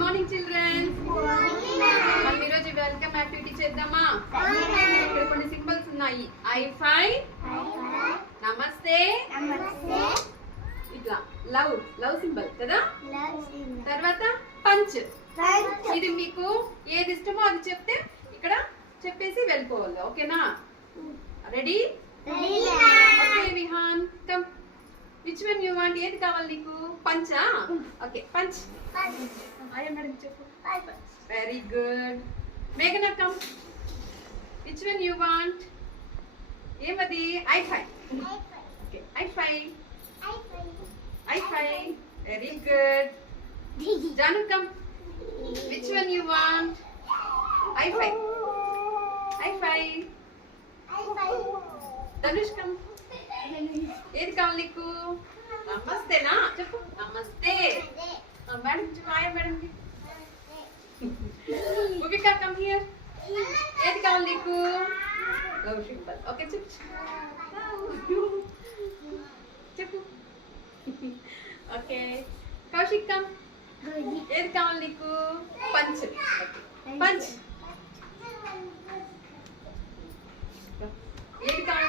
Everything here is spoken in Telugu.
Good morning children. మనం ఈరోజు వెల్కమ్ యాక్టివిటీ చేద్దామా? ఇక్కడ కొన్ని సింబల్స్ ఉన్నాయి. ఐ ఫై, నమస్తే, ఇట్లా లవ్ సింబల్ కదా. తర్వాత పంచ్. ఇది మీకు ఏది ఇష్టమో అది చెప్తే ఇక్కడ చెప్పేసి వెళ్ళిపోవాలి. ఓకేనా? Ready? Okay Vihan, come. Which one you want? ఏది కావాలి నీకు? పంచా? Okay, punch. ఆయా మేడం చెప్పు. Very good. మేఘనా, come. Which one you want? ఏమది? High five. Okay, high five. High five. Very good. Jaanu, come. Which one you want? High five. High five. Dhanush, come. ఏది కావాలి నీకు? నమస్తేనా? చెప్పు. నమస్తే. మేడం చెప్పు. ఆయా మేడం. Bhumika, come here. ఏది కావాలి నీకు? Love symbol. ఓకే, చెప్పు. చెప్పు. Okay, Kaushik, come. ఏది కావాలి నీకు? పంచ్. పంచ్. ఏది కావాలి